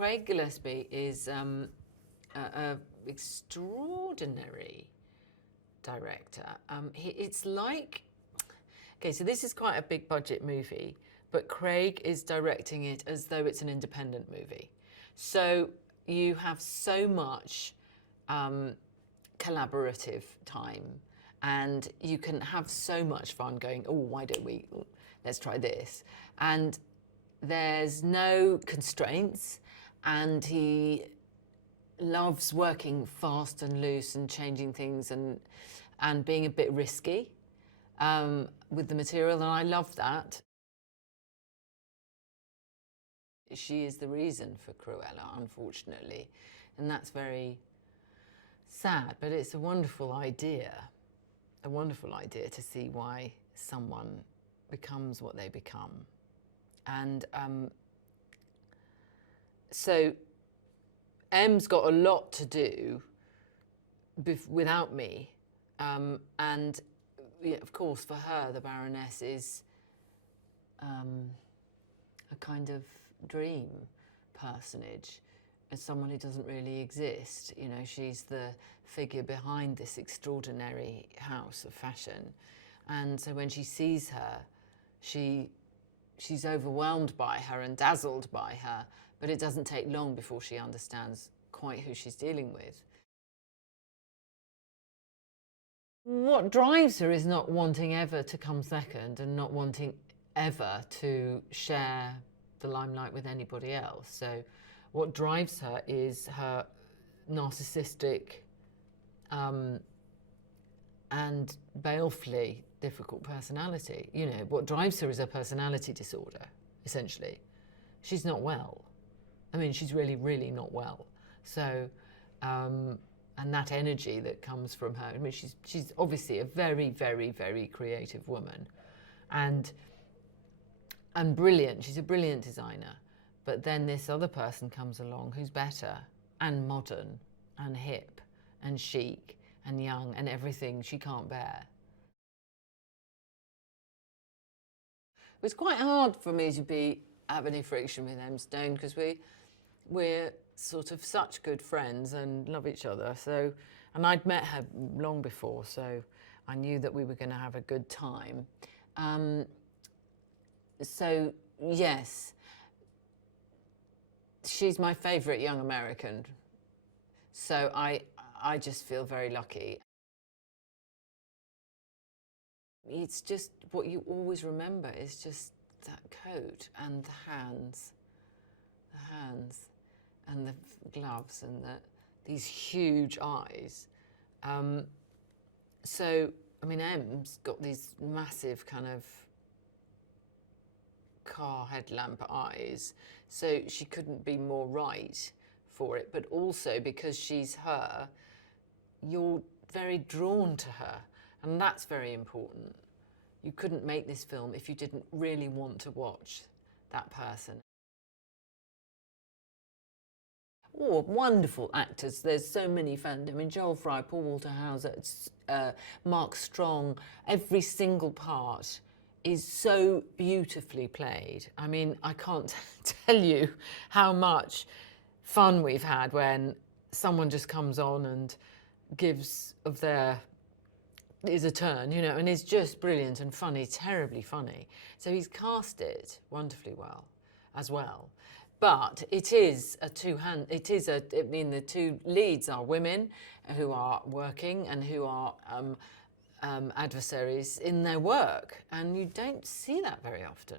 Craig Gillespie is a extraordinary director. It's like, okay, so this is quite a big budget movie, but Craig is directing it as though it's an independent movie. So you have so much collaborative time, and you can have so much fun going, oh, why don't we, let's try this. And there's no constraints, and he loves working fast and loose and changing things and being a bit risky with the material, and I love that. She is the reason for Cruella, unfortunately, and that's very sad, but it's a wonderful idea to see why someone becomes what they become. And so Em's got a lot to do without me, and yeah, of course for her the Baroness is a kind of dream personage, as someone who doesn't really exist. You know, she's the figure behind this extraordinary house of fashion, and so when she sees her, she's overwhelmed by her and dazzled by her, but it doesn't take long before she understands quite who she's dealing with. What drives her is not wanting ever to come second and not wanting ever to share the limelight with anybody else. So what drives her is her narcissistic and balefully difficult personality. You know, what drives her is her personality disorder, essentially. She's not well. I mean, she's really, really not well. So, and that energy that comes from her, I mean, she's obviously a very, very, very creative woman, and brilliant. She's a brilliant designer. But then this other person comes along who's better and modern and hip and chic and young and everything she can't bear. It was quite hard for me to have any friction with Em Stone, because we're sort of such good friends and love each other. So, and I'd met her long before, so I knew that we were going to have a good time. So yes, she's my favourite young American. So I just feel very lucky. It's just what you always remember is just that coat and the hands and the gloves and these huge eyes. So, I mean, Em's got these massive kind of car headlamp eyes, so she couldn't be more right for it, but also because she's her, you're very drawn to her, and that's very important. You couldn't make this film if you didn't really want to watch that person. Oh, wonderful actors. There's so many fans. I mean, Joel Fry, Paul Walter Hauser, Mark Strong, every single part is so beautifully played. I mean, I can't tell you how much fun we've had when someone just comes on and gives of is a turn, you know, and is just brilliant and funny, terribly funny. So he's cast it wonderfully well, as well. But it is I mean, the two leads are women who are working and who are adversaries in their work, and you don't see that very often.